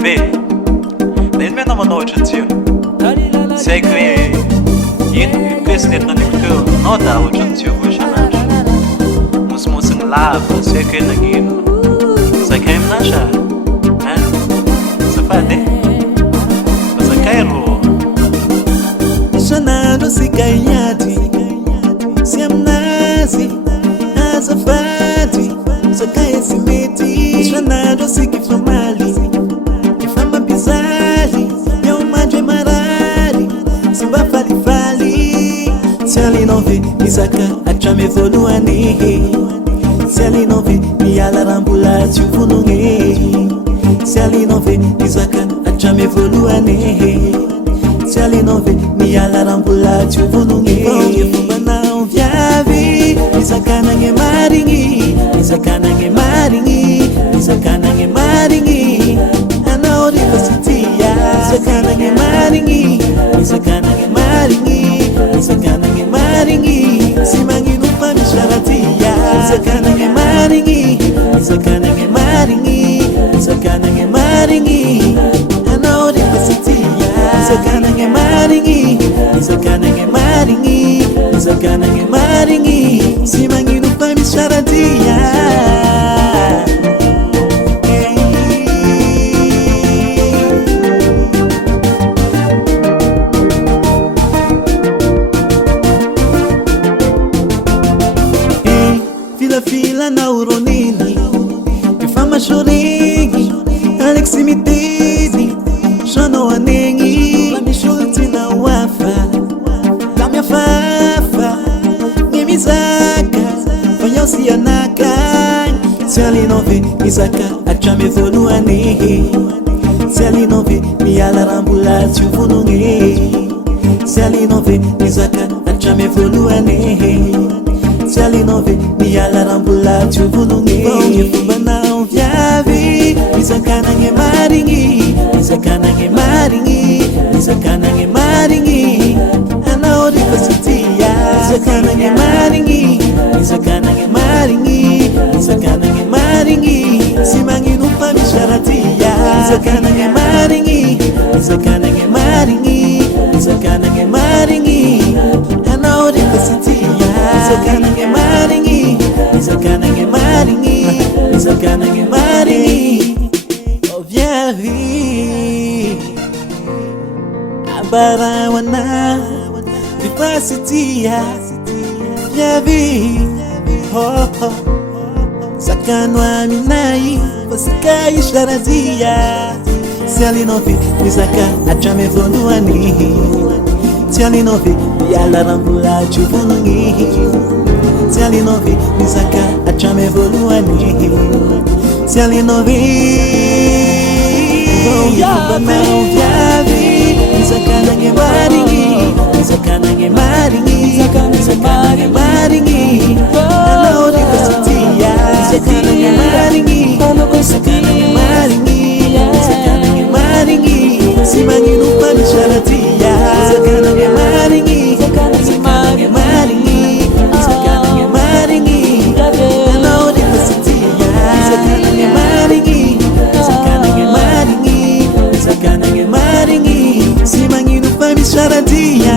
Bebe, daí não é uma noite tio. Sei que é esse dedo no teu não dá o tio vou chamar. Mus lava, sei que é naquilo. Sei que é menachar. Você faz né? Você quer lo? Janado se ganhati, se amnazi, azafati, se cai se meti. Janado se que famali, que fama pisali, é uma de marari, se vai fali. Se ali não vê, Isaka, a chame voluani. Se ali não vê, me alarambula, te vulungue. Se ali não vê, Isaka, a chame voluani. Se ali não vê, me alarambula, te vulungue. Onde fuma não viave, Isaka nange maringi, Isaka nange maringi, Isaka nange maringi. Ana ori pasitia, Isaka nange maringi, Isaka nange maringi, Isaka nange maringi. Simangi nupa misharatia, Isaka nange maringi, Isaka nange maringi, Isaka nange maringi. Ana ori pasitia, Isaka nange maringi, Isaka nange maringi, Isaka nange maringi. Simangi nupa misharatia. Fila na uronini, que fama choringi, Alex me dizem, Jono anengi, la me chute na wafa, la minha fafa, minha misaka, vai ao cianaca. Se ali não vê, Isaka, a chame voluani. Se ali não vê, me alarambula, te vulungue. Se ali não vê, Isaka, a chame voluani. Se ali não vê, me alarambula, te vulungue. Onde fuma não viave, Isaka nange maringi, Isaka nange maringi, Isaka nange maringi. Ana ori pasitia, Isaka nange maringi, Isaka nange maringi, Isaka nange maringi. Simangi nupa misharatia, Isaka nange maringi, Isaka nange maringi, Isaka nange maringi. Ana ori pasitia, Isaka nange maringi, Isaka nange maringi, Isaka nange maringi. Oh viavi, abarawana, vipasitia, viavi, oh oh. Sakanwa minai, pasika isharazia. Se ali não vê, Isaka, a chame voluani. Se ali não vê, me alarambula, te vulungue. Se ali não vê, Isaka, a chame voluani. Se ali não vê, não viave, Isaka nange maringi, Isaka nange maringi, Isaka nange maringi. Ana ori pasitia, Isaka nange maringi, Isaka nange maringi, Isaka nange maringi. Simangi nupa misharatia, Isaka nange maringi, Isaka nange maringi, Isaka nange maringi. Ana ori pasitia, Isaka nange maringi, Isaka nange maringi, Isaka nange maringi. Simangi nupa misharatia.